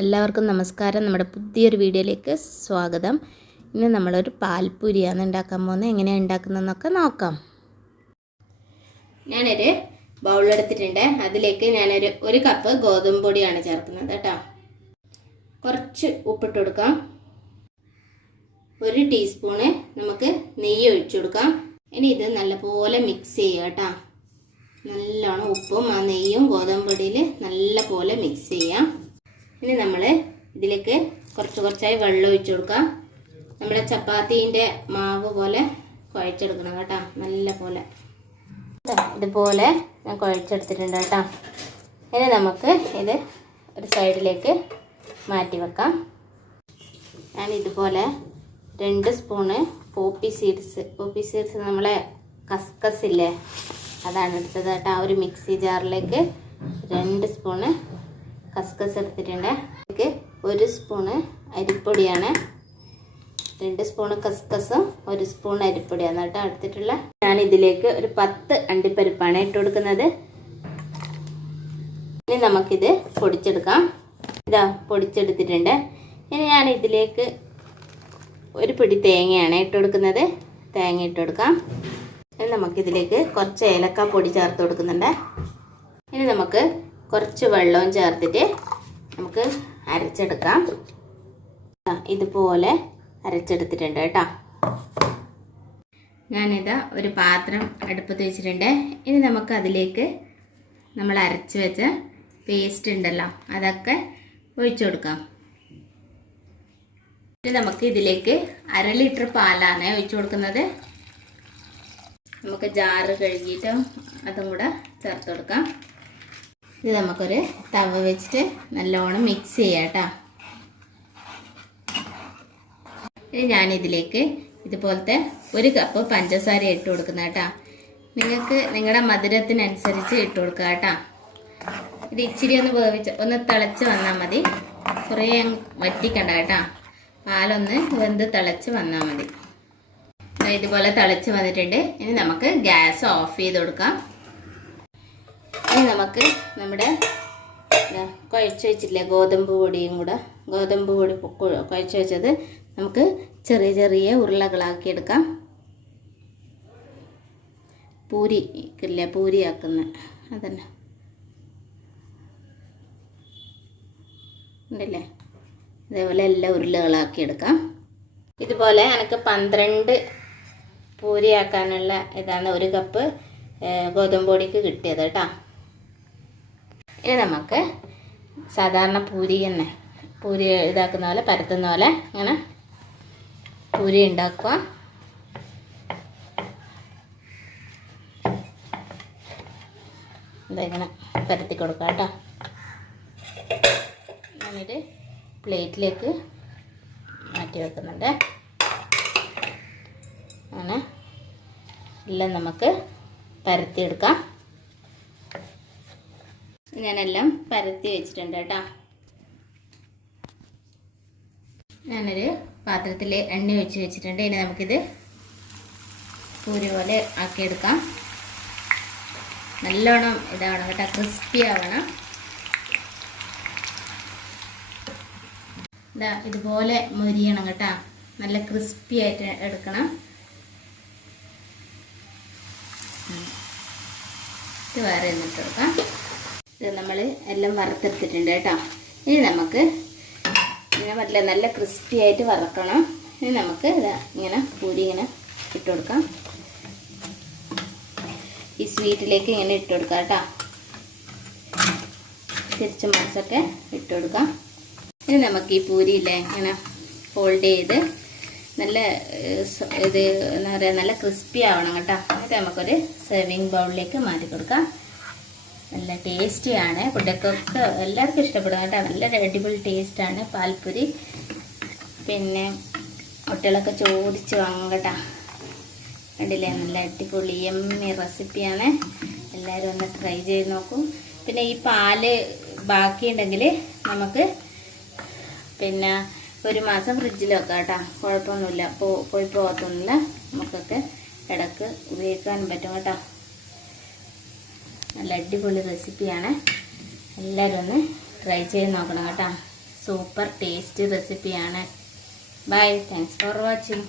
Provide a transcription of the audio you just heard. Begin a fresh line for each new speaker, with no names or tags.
എല്ലാവർക്കും നമസ്കാരം. നമ്മുടെ പുതിയൊരു വീഡിയോയിലേക്ക് സ്വാഗതം. ഇന്ന് നമ്മളൊരു പാൽപ്പൂരിയാണ് ഉണ്ടാക്കാൻ പോകുന്നത്. എങ്ങനെയാണ് ഉണ്ടാക്കുന്നതെന്നൊക്കെ നോക്കാം. ഞാനൊരു ബൗളെടുത്തിട്ടുണ്ട് അതിലേക്ക് ഞാനൊരു ഒരു കപ്പ് ഗോതമ്പ് പൊടിയാണ് ചേർക്കുന്നത് കേട്ടോ. കുറച്ച് ഉപ്പിട്ട് കൊടുക്കാം. ഒരു ടീസ്പൂണ് നമുക്ക് നെയ്യ് ഒഴിച്ചു കൊടുക്കാം. ഇനി ഇത് നല്ലപോലെ മിക്സ് ചെയ്യുക കേട്ടോ. നല്ലോണം ഉപ്പും ആ നെയ്യും ഗോതമ്പ് പൊടിയിൽ നല്ലപോലെ മിക്സ് ചെയ്യാം. ഇനി നമ്മൾ ഇതിലേക്ക് കുറച്ച് കുറച്ചായി വെള്ളം ഒഴിച്ചു കൊടുക്കാം. നമ്മുടെ ചപ്പാത്തീന്റെ മാവ് പോലെ കുഴച്ചെടുക്കണം കേട്ടോ നല്ല പോലെ. ഇതുപോലെ ഞാൻ കുഴച്ചെടുത്തിട്ടുണ്ട് കേട്ടോ. ഇനി നമുക്ക് ഇത് ഒരു സൈഡിലേക്ക് മാറ്റി വെക്കാം. ഞാൻ ഇതുപോലെ രണ്ട് spoon poppy seeds poppy seeds നമ്മളെ കസ്കസ് ഇല്ലേ? അതാണ് എടുത്തത് കേട്ടോ. ആ ഒരു മിക്സി ജാറിലേക്ക് രണ്ട് സ്പൂണ് കസ്കസ് എടുത്തിട്ടുണ്ട്. ഇതിലേക്ക് ഒരു സ്പൂണ് അരിപ്പൊടിയാണ്. രണ്ട് സ്പൂണ് കസ്കസും ഒരു സ്പൂൺ അരിപ്പൊടിയാണ് കേട്ടോ എടുത്തിട്ടുള്ള. ഞാൻ ഇതിലേക്ക് ഒരു പത്ത് അണ്ടിപ്പരിപ്പാണ് ഇട്ട് കൊടുക്കുന്നത്. ഇനി നമുക്കിത് പൊടിച്ചെടുക്കാം. ഇതാ പൊടിച്ചെടുത്തിട്ടുണ്ട്. ഇനി ഞാൻ ഇതിലേക്ക് ഒരു പിടി തേങ്ങയാണ് ഇട്ട് കൊടുക്കുന്നത്. തേങ്ങ ഇട്ട് കൊടുക്കാം. ഇനി നമുക്കിതിലേക്ക് കുറച്ച് ഏലക്ക പൊടി ചേർത്ത് കൊടുക്കുന്നുണ്ട്. ഇനി നമുക്ക് കുറച്ച് വെള്ളവും ചേർത്തിട്ട് നമുക്ക് അരച്ചെടുക്കാം. ഇതുപോലെ അരച്ചെടുത്തിട്ടുണ്ട് കേട്ടോ. ഞാനിതാ ഒരു പാത്രം അടുപ്പത്ത് വെച്ചിട്ടുണ്ട്. ഇനി നമുക്ക് അതിലേക്ക് നമ്മൾ അരച്ച് വെച്ച പേസ്റ്റ് ഉണ്ടല്ലോ അതൊക്കെ ഒഴിച്ചു കൊടുക്കാം. ഇനി നമുക്ക് ഇതിലേക്ക് അര ലിറ്റർ പാലാണ് ഒഴിച്ചു കൊടുക്കുന്നത്. നമുക്ക് ജാറ് കഴുകിയിട്ട് അതും കൂടെ ചേർത്ത് കൊടുക്കാം. ഇത് നമുക്കൊരു തവ വെച്ചിട്ട് നല്ലോണം മിക്സ് ചെയ്യാം കേട്ടോ ഞാനിതിലേക്ക് ഇതുപോലത്തെ ഒരു കപ്പ് പഞ്ചസാര ഇട്ട് കൊടുക്കുന്ന കേട്ടോ നിങ്ങൾക്ക് നിങ്ങളുടെ മധുരത്തിനനുസരിച്ച് ഇട്ട് കൊടുക്കുക കേട്ടോ ഇത് ഇച്ചിരി ഒന്ന് വേവിച്ച് ഒന്ന് തിളച്ച് വന്നാൽ മതി. കുറേ വറ്റിക്കണ്ട കേട്ടോ പാലൊന്ന് വെന്ത് തിളച്ച് വന്നാൽ മതി. ഇതുപോലെ തിളച്ച് വന്നിട്ടുണ്ട്. ഇനി നമുക്ക് ഗ്യാസ് ഓഫ് ചെയ്ത് കൊടുക്കാം. ഇനി നമുക്ക് നമ്മുടെ കുഴച്ച് വെച്ചിട്ടില്ലേ ഗോതമ്പ് പൊടിയും കൂടെ. ഗോതമ്പ് പൊടി കുഴച്ച് വെച്ചത് നമുക്ക് ചെറിയ ചെറിയ ഉരുളകളാക്കി എടുക്കാം. പൂരി ഇല്ലേ പൂരി ആക്കുന്ന അതന്നെ. ഉണ്ടല്ലേ? ഇതേപോലെ എല്ലാ ഉരുളകളാക്കി എടുക്കാം. ഇതുപോലെ എനിക്ക് പന്ത്രണ്ട് പൂരിയാക്കാനുള്ള ഇതാണ് ഒരു കപ്പ് ഗോതമ്പ് പൊടിക്ക് കിട്ടിയത് കേട്ടോ. ഇനി നമുക്ക് സാധാരണ പൂരി തന്നെ. പൂരി ഇതാക്കുന്ന പോലെ പരത്തുന്ന പോലെ ഇങ്ങനെ പൂരി ഉണ്ടാക്കുക. ഇങ്ങനെ പരത്തി കൊടുക്കുക കേട്ടോ. ഞാനൊരു പ്ലേറ്റിലേക്ക് മാറ്റി വെക്കുന്നുണ്ട്. അങ്ങനെ എല്ലാം നമുക്ക് പരത്തിയെടുക്കാം. ഞാനെല്ലാം പരത്തി വെച്ചിട്ടുണ്ട് കേട്ടോ. ഞാനൊരു പാത്രത്തിൽ എണ്ണ ഒഴിച്ച് വെച്ചിട്ടുണ്ട്. ഇനി നമുക്കിത് പൂരി പോലെ ആക്കിയെടുക്കാം. നല്ലോണം ഇതാവണം കേട്ടോ ക്രിസ്പി ആവണം. ഇതാ ഇതുപോലെ മൊരിയണം കേട്ടോ. നല്ല ക്രിസ്പി ആയിട്ട് എടുക്കണം. ഇത് വേറെ എന്നിട്ട് ഇത് നമ്മൾ എല്ലാം വറുത്തെടുത്തിട്ടുണ്ട് കേട്ടോ. ഇനി നമുക്ക് ഇങ്ങനെ പറ്റില്ല നല്ല ക്രിസ്പി ആയിട്ട് വറക്കണം. ഇനി നമുക്ക് ഇങ്ങനെ പൂരി ഇങ്ങനെ ഇട്ട് കൊടുക്കാം. ഈ സ്വീറ്റിലേക്ക് ഇങ്ങനെ ഇട്ട് കൊടുക്കാം കേട്ടോ. തിരിച്ച് മറിച്ചൊക്കെ ഇട്ട് കൊടുക്കാം. ഇനി നമുക്ക് ഈ പൂരിയില്ലേ ഇങ്ങനെ ഫോൾഡ് ചെയ്ത് നല്ല ഇത് എന്താ പറയുക നല്ല ക്രിസ്പി ആവണം കേട്ടോ. എന്നിട്ട് നമുക്കൊരു സെർവിങ് ബൗളിലേക്ക് മാറ്റി കൊടുക്കാം. നല്ല ടേസ്റ്റിയാണ് കുട്ടികൾക്കൊക്കെ എല്ലാവർക്കും ഇഷ്ടപ്പെടും കേട്ടോ. നല്ല അടിപൊളി ടേസ്റ്റാണ് പാൽപ്പൊരി. പിന്നെ കുട്ടികളൊക്കെ ചോദിച്ച് വാങ്ങും കേട്ടോ. കണ്ടില്ലേ? നല്ല അടിപൊളി എമ്മി റെസിപ്പിയാണ് എല്ലാവരും ഒന്ന് ട്രൈ ചെയ്ത് നോക്കും. പിന്നെ ഈ പാൽ ബാക്കിയുണ്ടെങ്കിൽ നമുക്ക് പിന്നെ ഒരു മാസം ഫ്രിഡ്ജിൽ വെക്കാം കേട്ടോ. കുഴപ്പമൊന്നുമില്ല. പോയി പോകത്തൊന്നുമില്ല. നമുക്കൊക്കെ ഇടയ്ക്ക് ഉപയോഗിക്കാൻ പറ്റും കേട്ടോ. നല്ല അടിപൊളി റെസിപ്പിയാണ്. എല്ലാവരും ഒന്ന് ട്രൈ ചെയ്ത് നോക്കണം കേട്ടോ. സൂപ്പർ ടേസ്റ്റി റെസിപ്പിയാണ്. Bye thanks for watching